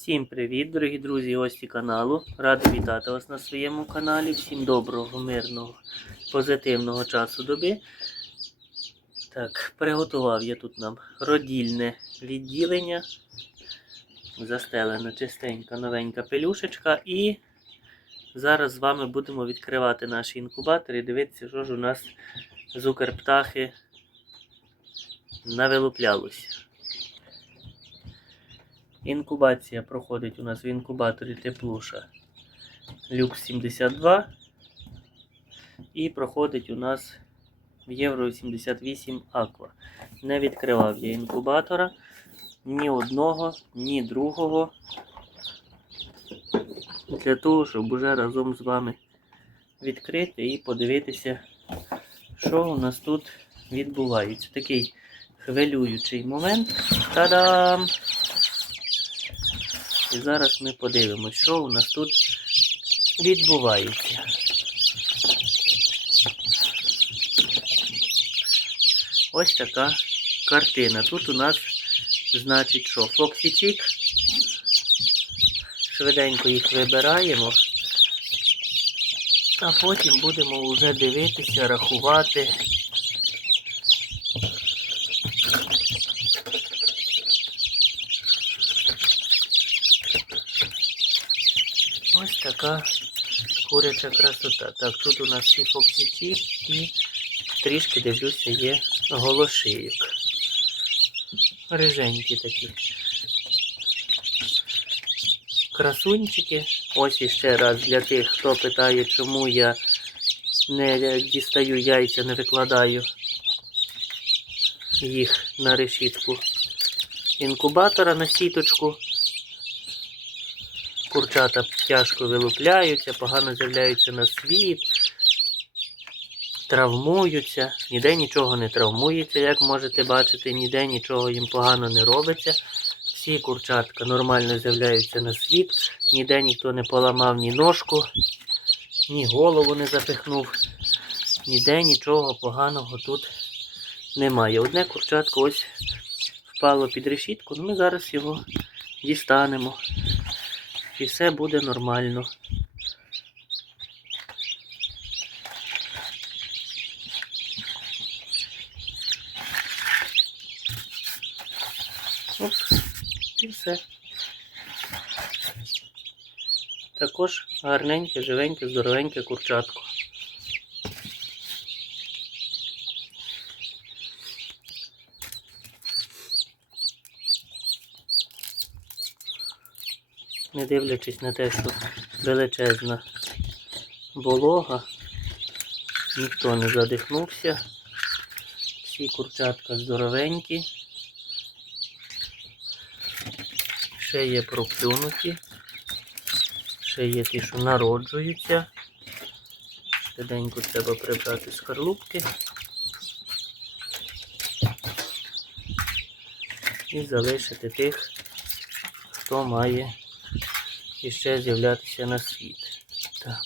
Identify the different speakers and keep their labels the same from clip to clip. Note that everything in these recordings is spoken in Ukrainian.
Speaker 1: Всім привіт, дорогі друзі, і гості каналу. Радий вітати вас на своєму каналі. Всім доброго, мирного, позитивного часу доби. Так, приготував я тут нам родільне відділення. Застелена чистенька новенька пелюшечка. І зараз з вами будемо відкривати наші інкубатори. Дивитися, що ж у нас з укрптахи навилуплялося. Інкубація проходить у нас в інкубаторі Теплуша Люкс 72 і проходить у нас в Євро 88 Aqua. Не відкривав я інкубатора ні одного, ні другого. Для того, щоб уже разом з вами відкрити і подивитися, що у нас тут відбувається. Такий хвилюючий момент. Та-дам! І зараз ми подивимося, що у нас тут відбувається. Ось така картина. Тут у нас, значить, що, фоксічик. Швиденько їх вибираємо. А потім будемо вже дивитися, рахувати. Ось така куряча красота. Так, тут у нас всі фоксіті і трішки дивлюся є голошийок. Риженькі такі. Красунчики. Ось іще раз для тих, хто питає, чому я не дістаю яйця, не викладаю їх на решітку інкубатора на сіточку. Курчата тяжко вилупляються, погано з'являються на світ, травмуються, ніде нічого не травмується, як можете бачити, ніде нічого їм погано не робиться. Всі курчатка нормально з'являються на світ, ніде ніхто не поламав ні ножку, ні голову не запихнув, ніде нічого поганого тут немає. Одне курчатко ось впало під решітку, ну ми зараз його дістанемо і все буде нормально. Оп, і все. Також гарненьке, живеньке, здоровеньке курчатко. Не дивлячись на те, що величезна волога, ніхто не задихнувся, всі курчатка здоровенькі, ще є проплюнуті, ще є ті, що народжуються. Швиденько треба прибрати скорлупки. І залишити тих, хто має і ще з'являтися на світ. Так.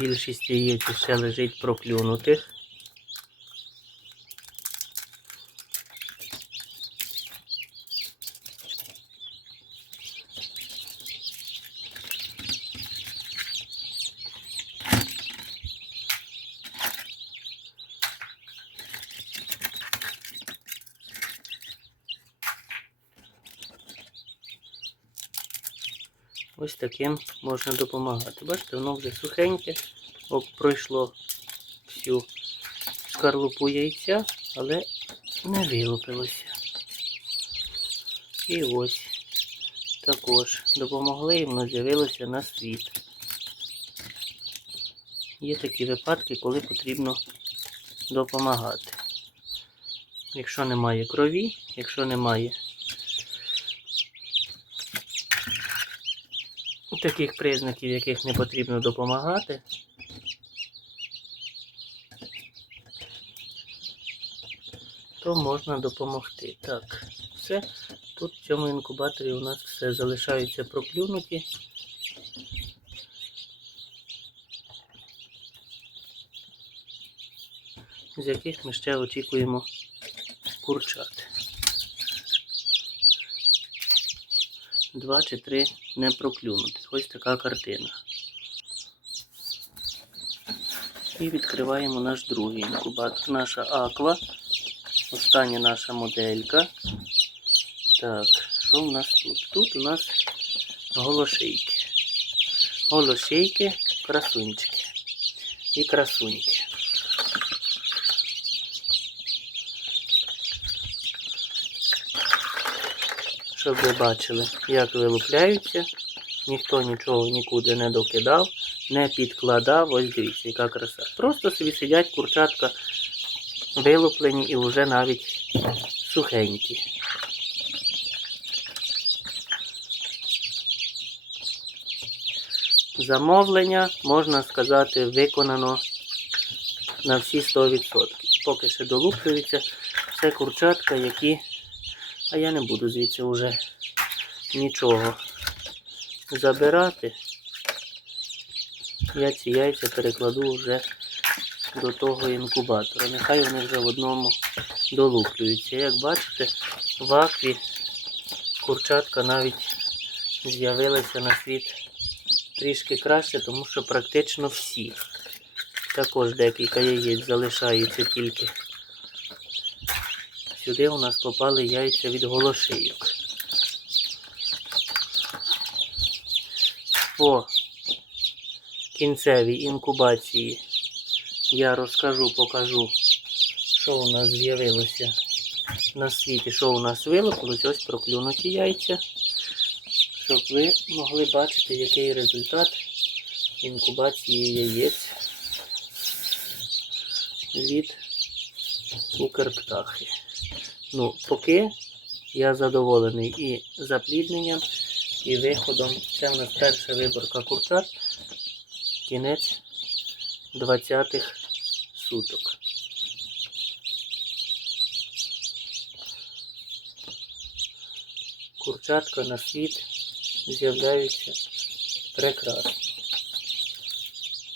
Speaker 1: Більшість яєць ще лежить проклюнутих. Ось таким можна допомагати. Бачите, воно вже сухеньке, Об, пройшло всю скарлупу яйця, але не вилупилося. І ось також допомогли і воно з'явилося на світ. Є такі випадки, коли потрібно допомагати. Якщо немає крові, якщо немає таких признаків, яких не потрібно допомагати. То можна допомогти. Так, все. Тут в цьому інкубаторі у нас все залишаються проплюнуті. З яких ми ще очікуємо курчат. Два чи три не проклюнути. Ось така картина. І відкриваємо наш другий інкубатор. Наша аква. Остання наша моделька. Так, що в нас тут? Тут у нас голошейки. Голошейки, красунчики. І красуньки. Щоб ви бачили, як вилупляються. Ніхто нічого нікуди не докидав, не підкладав. Ось дивіться, яка краса. Просто собі сидять курчатка вилуплені і вже навіть сухенькі. Замовлення, можна сказати, виконано на всі 100%. Поки ще долуплюються, це курчатка, які. А я не буду звідси вже нічого забирати. Я ці яйця перекладу вже до того інкубатора. Нехай вони вже в одному долуплюються. Як бачите, в акві курчатка навіть з'явилася на світ трішки краще, тому що практично всі. Також декілька яєць залишається тільки. Сюди у нас попали яйця від голошийок. По кінцевій інкубації я розкажу, покажу, що у нас з'явилося на світі, що у нас вилупилось. Ось проклюнуті яйця, щоб ви могли бачити, який результат інкубації яєць від Укрптахи. Ну, поки я задоволений і заплідненням, і виходом. Це в нас перша виборка курчат. Кінець 20-х суток. Курчатка на світ з'являються прекрасно.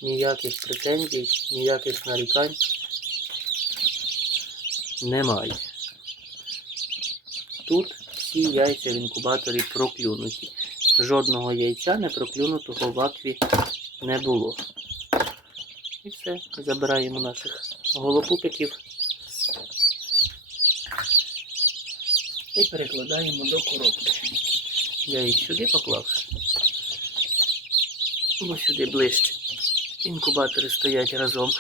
Speaker 1: Ніяких претензій, ніяких нарікань немає. Тут всі яйця в інкубаторі проклюнуті. Жодного яйця не проклюнутого в акві не було. І все, забираємо наших голопупиків і перекладаємо до коробки. Я їх сюди поклав, бо сюди ближче. Інкубатори стоять разом.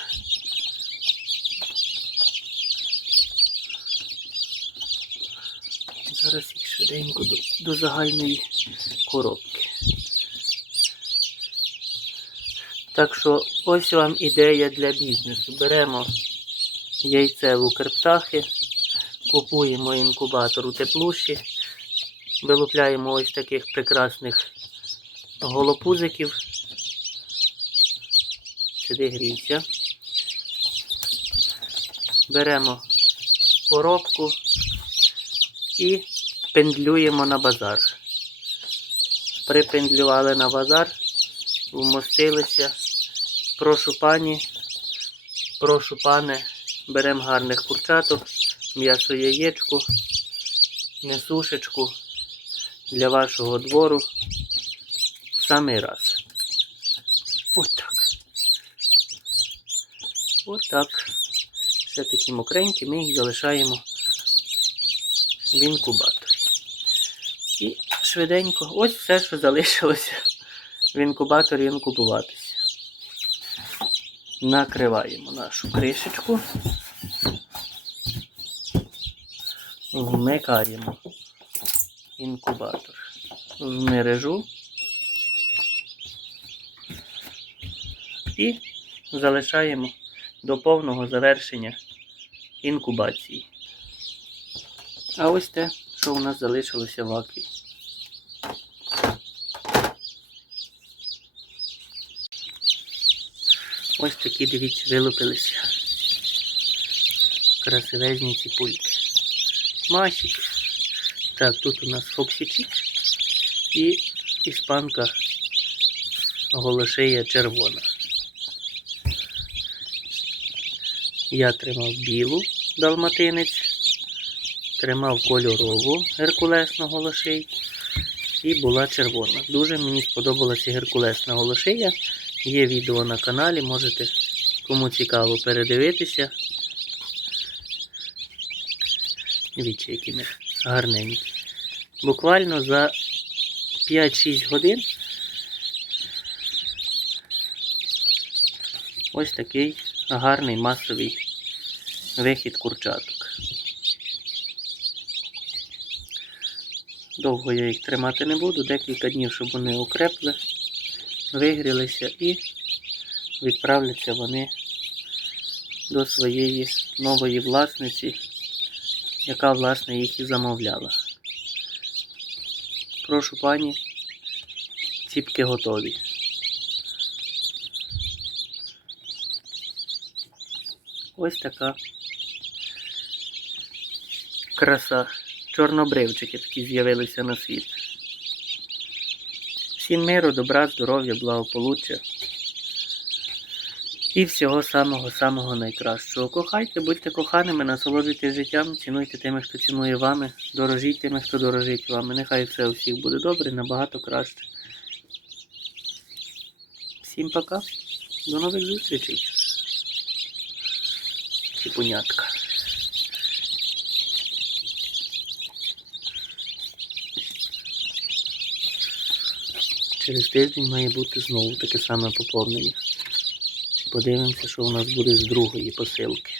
Speaker 1: Швиденько до, до загальної коробки. Так що ось вам ідея для бізнесу. Беремо яйце в Укрптахи, купуємо інкубатор у теплуші, вилупляємо ось таких прекрасних голопузиків. Сиди грійся. Беремо коробку і пендлюємо на базар. Припендлювали на базар, вмостилися. Прошу пані, прошу пане, беремо гарних курчаток, м'ясо яєчку, несушечку для вашого двору. Самий раз. Ось так. Ось. Ще такі мокренькі, ми їх залишаємо в інкубаторі. Швиденько, ось все, що залишилося в інкубаторі інкубуватися. Накриваємо нашу кришечку, вмикаємо інкубатор в мережу і залишаємо до повного завершення інкубації. А ось те, що у нас залишилося в акві. Ось такі, дивіться, вилупилися. Красивезні ці пульки. Масики. Так, тут у нас Фоксічик і іспанка голошея червона. Я тримав білу далматинець, тримав кольорову геркулесну голошей і була червона. Дуже мені сподобалася геркулесна голошия. Є відео на каналі, можете, кому цікаво, передивитися. Дивіться, які ми гарненькі. Буквально за 5-6 годин ось такий гарний масовий вихід курчаток. Довго я їх тримати не буду, декілька днів, щоб вони окрепли, вигрілися і відправляться вони до своєї нової власниці, яка власне їх і замовляла. Прошу пані, ціпки готові. Ось така краса. Чорнобривчики такі з'явилися на світ. Всім миру, добра, здоров'я, благополуччя. І всього самого-самого найкращого. Кохайте, будьте коханими, насолоджуйтесь життям, цінуйте тими, хто цінує вами, дорожіть тими, хто дорожить вами. Нехай все у всіх буде добре, набагато краще. Всім пока. До нових зустрічей. Ціпунятка. Через тиждень має бути знову таке саме поповнення. Подивимося, що у нас буде з другої посилки.